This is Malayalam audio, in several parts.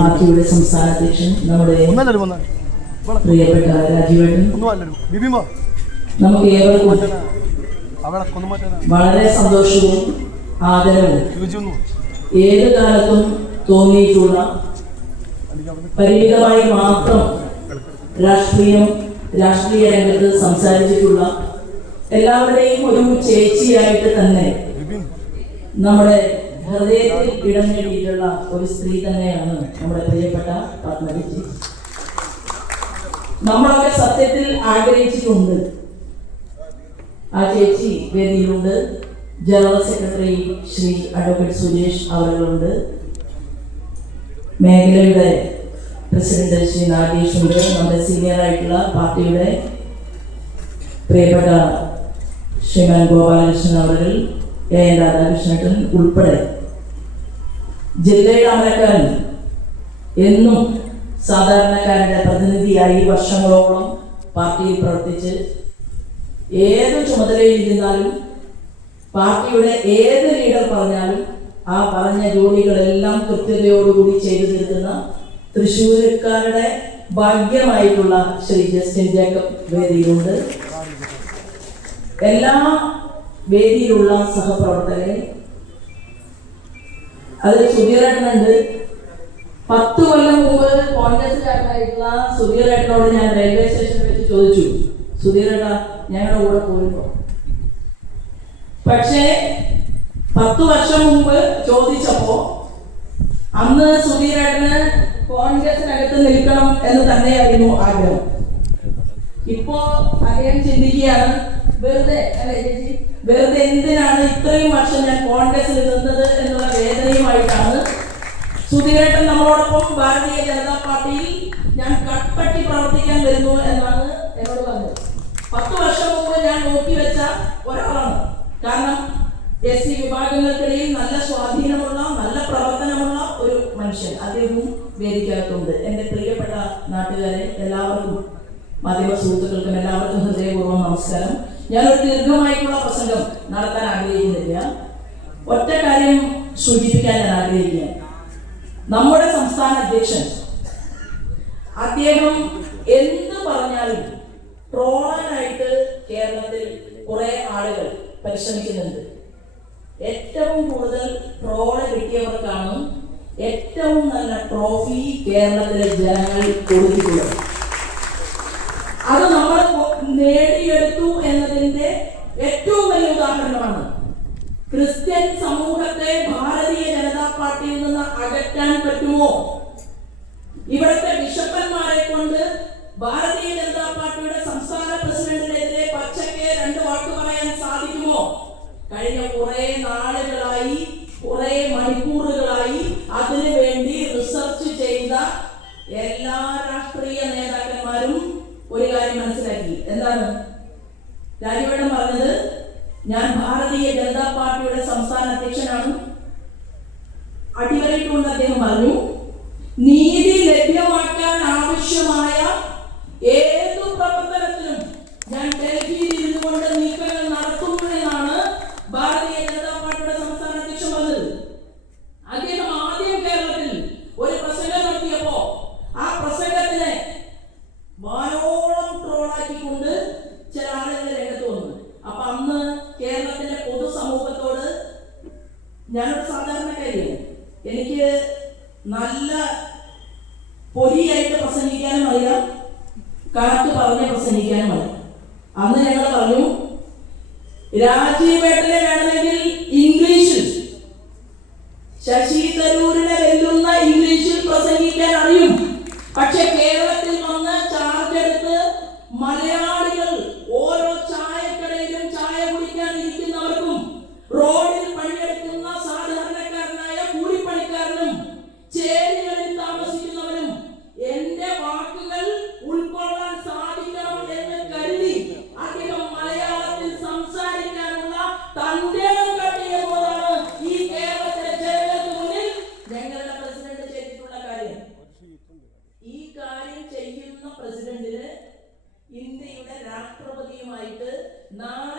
പാർട്ടിയുടെ സംസ്ഥാന അധ്യക്ഷൻ നമ്മുടെ പ്രിയപ്പെട്ട രാജീവേട്ടൻ. ഒന്നും അല്ലരും നമുക്ക് ഏവർക്കും വളരെ സന്തോഷവും ആദരവും ഏത് കാലത്തും തോന്നിയിട്ടുള്ള പരിമിതമായി മാത്രം രാഷ്ട്രീയം രാഷ്ട്രീയ രംഗത്ത് സംസാരിച്ചിട്ടുള്ള എല്ലാവരുടെയും ഒരു ചേച്ചിയായിട്ട് തന്നെ നമ്മുടെ ഹൃദയത്തിൽ ഇടം നേടിയിട്ടുള്ള ഒരു സ്ത്രീ തന്നെയാണ് നമ്മുടെ പ്രിയപ്പെട്ട പത്മജി നമ്മളൊക്കെ സത്യത്തിൽ ആഗ്രഹിച്ചിട്ടുണ്ട്. ആ ചേച്ചി വേദിയിലുണ്ട്. General secretary Shri advocate Suresh അവരുണ്ട് മേഖലയുടെ പ്രസിഡന്റ് ശ്രീ നാഗേഷ് ഉണ്ട് നമ്മുടെ സീനിയർ ആയിട്ടുള്ള പാർട്ടിയുടെ പ്രിയപ്പെട്ട ശ്രീമാൻ ഗോപാലകൃഷ്ണൻ അവരിൽ എ എൻ രാധാകൃഷ്ണൻ ഉൾപ്പെടെ ജില്ലയുടെ അമരക്കാരൻ എന്നും സാധാരണക്കാരുടെ പ്രതിനിധിയായി വർഷങ്ങളോളം പാർട്ടിയിൽ പ്രവർത്തിച്ച് ഏത് ചുമതലയിൽ ഇരുന്നാലും പാർട്ടിയുടെ ഏത് ലീഡർ പറഞ്ഞാലും ആ പറഞ്ഞ ജോലികളെല്ലാം കൃത്യതയോടുകൂടി ചെയ്തു തീർക്കുന്ന തൃശ്ശൂർക്കാരുടെ ഭാഗ്യമായിട്ടുള്ള ശ്രീ ജസ്റ്റിൻ ജേക്കബ് വേദിയിലുണ്ട്. എല്ലാ വേദിയിലുള്ള സഹപ്രവർത്തകരെ. അതിൽ സുധീരേട്ടനുണ്ട്. പത്ത് കൊല്ലം മുമ്പ് കോൺഗ്രസ്സുകാരനായിട്ടുള്ള സുധീരേട്ടനോട് ഞാൻ റെയിൽവേ സ്റ്റേഷനിൽ വെച്ച് ചോദിച്ചു. സുധീരേട്ട ഞങ്ങളുടെ കൂടെ പോരുമ്പോ. പക്ഷേ പത്ത് വർഷം മുമ്പ് ചോദിച്ചപ്പോ അന്ന് സുധീരേട്ടന് കോൺഗ്രസിനകത്ത് നിൽക്കണം എന്ന് തന്നെയായിരുന്നു ആഗ്രഹം. ഇപ്പോ അദ്ദേഹം ചിന്തിക്കുകയാണ് വെറുതെ അല്ലെ ചേച്ചി? വെറുതെ എന്തിനാണ് ഇത്രയും വർഷം ഞാൻ കോൺഗ്രസിൽ നിന്നത് എന്നുള്ള വേദനയുമായിട്ടാണ് സുധീരേട്ടൻ നമ്മളോടൊപ്പം ഭാരതീയ ജനതാ പാർട്ടിയിൽ ഞാൻ കട്ടപ്പറ്റി പ്രവർത്തിക്കാൻ വരുന്നു എന്നാണ് എന്നോട് പറഞ്ഞത്. പത്ത് വർഷം മുമ്പ് ഞാൻ നോക്കി വെച്ച ഒരാളാണ്. കാരണം എസ് സി വിഭാഗങ്ങൾക്കിടയിൽ നല്ല സ്വാധീനമുള്ള നല്ല പ്രവർത്തനമുള്ള ഒരു മനുഷ്യൻ അദ്ദേഹവും വേദിക്കകത്തുണ്ട്. എന്റെ പ്രിയപ്പെട്ട നാട്ടുകാരെ എല്ലാവർക്കും മാധ്യമ സുഹൃത്തുക്കൾക്കും എല്ലാവർക്കും ഹൃദയപൂർവം നമസ്കാരം. ഞാനൊരു ദീർഘമായിട്ടുള്ള പ്രസംഗം നടത്താൻ ആഗ്രഹിക്കുന്നില്ല. ഒറ്റ കാര്യം സൂചിപ്പിക്കാൻ ഞാൻ ആഗ്രഹിക്കുക നമ്മുടെ സംസ്ഥാന അധ്യക്ഷൻ അദ്ദേഹം എന്ത് പറഞ്ഞാലും ട്രോളാനായിട്ട് കേരളത്തിൽ കുറെ ആളുകൾ പരിശ്രമിക്കുന്നുണ്ട്. ഏറ്റവും കൂടുതൽ ട്രോൾ കിട്ടിയവർക്കാണ് ഏറ്റവും നല്ല ട്രോഫി കേരളത്തിലെ ജനങ്ങൾ കൊടുത്തിട്ടുള്ളത് അത് നമ്മൾ നേടിയെടുത്തു എന്നതിന്റെ ഏറ്റവും വലിയ ഉദാഹരണമാണ് ക്രിസ്ത്യൻ സമൂഹത്തെ ഭാരതീയ ജനതാ പാർട്ടിയിൽ നിന്ന് അകറ്റാൻ പറ്റുമോ? ഇവിടുത്തെ ബിഷപ്പന്മാരെ കൊണ്ട് ഭാരതീയ ജനതാ പാർട്ടിയുടെ സംസ്ഥാന പ്രസിഡന്റിനെതിരെ പച്ചയ്ക്ക് രണ്ട് വാക്ക് പറയാൻ സാധിക്കുമോ? കഴിഞ്ഞ കുറെ നാളുകളായി കുറെ മണിക്കൂറുകളായി അതിനു വേണ്ടി റിസർച്ച് ചെയ്ത എല്ലാ രാഷ്ട്രീയ നേതാക്കന്മാരും ഒരു കാര്യം മനസ്സിലാക്കി. എന്താണ്? രാജുവേടം പറഞ്ഞത് ഞാൻ ഭാരതീയ ജനതാ പാർട്ടിയുടെ സംസ്ഥാന അധ്യക്ഷനാണ്. അടിവരയിട്ടുകൊണ്ട് അദ്ദേഹം പറഞ്ഞു നീതി ലഭ്യമാക്കാൻ ആവശ്യമായ ഏതു പ്രവർത്തനത്തിനും ഞാൻ ഡൽഹിയിൽ ഇരുന്നു കൊണ്ട് നീക്കങ്ങൾ നടത്തുന്നു എന്നാണ് ഭാരതീയ ജനതാ പാർട്ടിയുടെ സംസ്ഥാന അധ്യക്ഷൻ പറഞ്ഞത് അദ്ദേഹം ആദ്യം കേരളത്തിൽ ഒരു പ്രസംഗം നടത്തിയപ്പോ ആ പ്രസംഗത്തിനെ വാനോളം ട്രോളാക്കിക്കൊണ്ട് ചില ആളുകൾ രംഗത്ത് വന്നു അപ്പൊ അന്ന് കേരളത്തിലെ പൊതുസമൂഹത്തോട് ഞാനൊരു സാധാരണക്കാരിയാണ് എനിക്ക് നല്ല പൊരിയായിട്ട് പ്രസംഗിക്കാനും അറിയാം. കണക്ക് പറഞ്ഞ് പ്രസംഗിക്കാനും അറിയാം. അന്ന് ഞങ്ങൾ പറഞ്ഞു രാജീവേട്ടനെ വേണമെങ്കിൽ ഇംഗ്ലീഷിൽ ശശി തരൂരിനെ വെല്ലുന്ന ഇംഗ്ലീഷിൽ പ്രസംഗിക്കാൻ അറിയും. പക്ഷെ കേരളത്തിൽ വന്ന് ചാർജ് എടുത്ത് മലയാളികൾ ഓരോ ചായക്കടയിലും ചായ കുടിക്കാൻ ഇരിക്കുന്നവർക്കും nine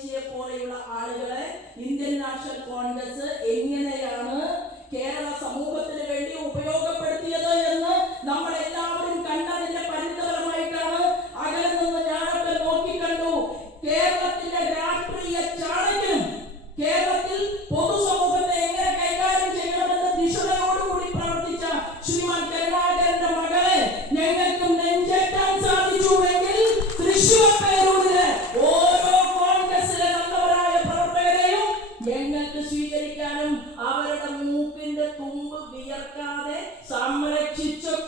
ഏഷ്യയെ പോലെയുള്ള ആളുകള്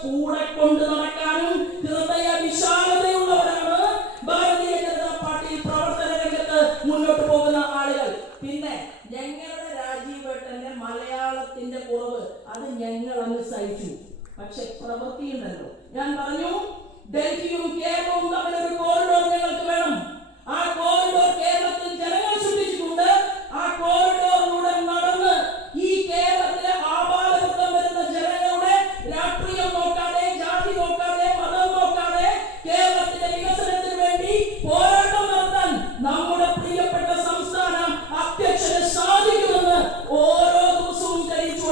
കൂടെ കൊണ്ട് നടക്കാനും ഹൃദയ വിശാലതയുള്ളവരാണ് ഭാരതീയ ജനതാ പാർട്ടി പ്രവർത്തന രംഗത്ത് മുന്നോട്ട് പോകുന്ന ആളുകൾ. പിന്നെ ഞങ്ങളുടെ രാജീവേട്ടന്റെ മലയാളത്തിന്റെ കുറവ് അത് ഞങ്ങൾ അങ്ങ് സഹിച്ചു. പക്ഷെ പ്രവൃത്തിയുണ്ടല്ലോ. ഞാൻ പറഞ്ഞു ഡൽഹിയും കേരളവും തമ്മിൽ ഒരു കോറിഡോർ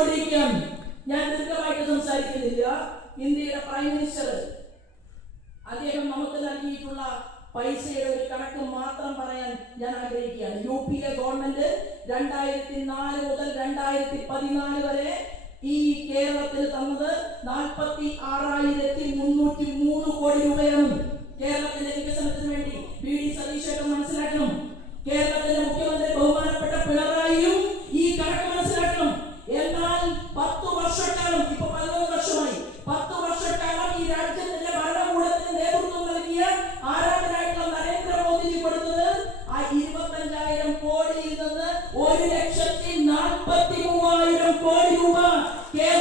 ചോദിക്കാം. ഞാൻ ദീർഘമായിട്ട് സംസാരിക്കുന്നില്ല. ഇന്ത്യയുടെ പ്രൈം മിനിസ്റ്റർ അദ്ദേഹം നമുക്ക് നൽകിയിട്ടുള്ള പൈസയുടെ ഒരു കണക്ക് മാത്രം പറയാൻ ഞാൻ ആഗ്രഹിക്കുകയാണ്. യു പി എ ഗവൺമെന്റ് രണ്ടായിരത്തി നാല് മുതൽ രണ്ടായിരത്തി പതിനാല് വരെ ഈ കേരളത്തിൽ തന്നത് നാൽപ്പത്തി ആറായിരത്തി മുന്നൂറ്റി മൂന്ന് കോടി രൂപയാണ്. കേരളത്തിന്റെ Yeah.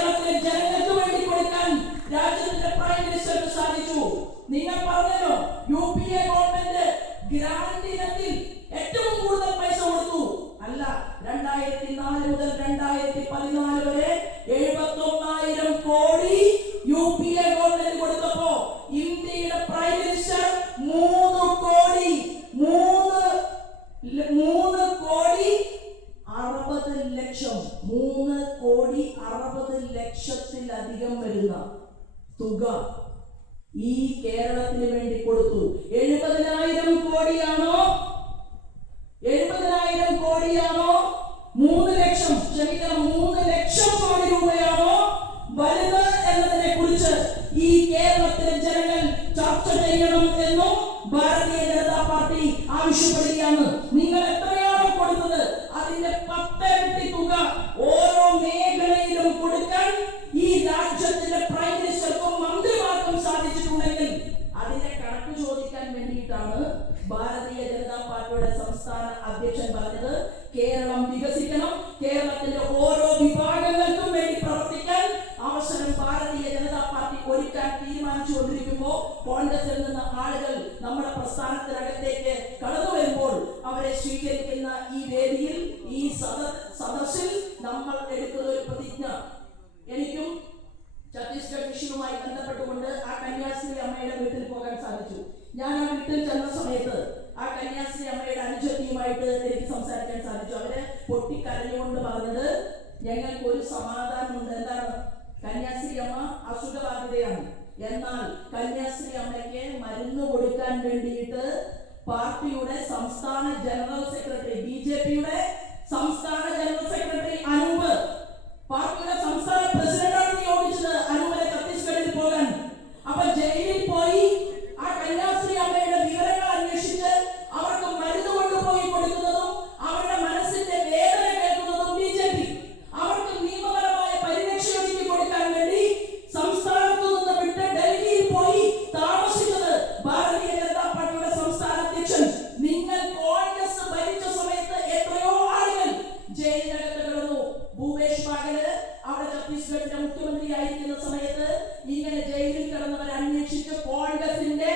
ലക്ഷം ക്ഷമിക്കണം മൂന്ന് ലക്ഷം കോടി രൂപയാണോ വലുത് എന്നതിനെ കുറിച്ച് ഈ കേരളത്തിലെ ജനങ്ങൾ ചർച്ച ചെയ്യണം എന്നും ഭാരതീയ ജനതാ പാർട്ടി ആവശ്യപ്പെടുകയാണ്. നമ്മൾ എടുക്കുന്ന ഒരു പ്രതിജ്ഞ. എനിക്കും ഛത്തീസ്ഗഡ് വിഷയവുമായി ബന്ധപ്പെട്ടുകൊണ്ട് ആ കന്യാസ്ത്രീ അമ്മയുടെ വീട്ടിൽ പോകാൻ സാധിച്ചു. ഞാൻ ആ വീട്ടിൽ ചെന്ന സമയത്ത് ആ കന്യാസ്ത്രീ അമ്മയുടെ അനുജത്തിയുമായിട്ട് എനിക്ക് സംസാരിക്കാൻ സാധിച്ചു. അവർ പൊട്ടിക്കരഞ്ഞുകൊണ്ട് പറഞ്ഞത് ഞങ്ങൾക്ക് ഒരു സമാധാനമുണ്ട്. എന്താണ്? കന്യാസ്ത്രീ അമ്മ അസുഖബാധിതയാണ്. എന്നാൽ കന്യാസ്ത്രീ അമ്മയ്ക്ക് മരുന്ന് കൊടുക്കാൻ വേണ്ടിയിട്ട് പാർട്ടിയുടെ സംസ്ഥാന ജനറൽ സെക്രട്ടറി ബി ജെ പിയുടെ സംസ്ഥാന ജനറൽ സെക്രട്ടറി കിടന്നവർ അന്വേഷിച്ച് കോൺഗ്രസിന്റെ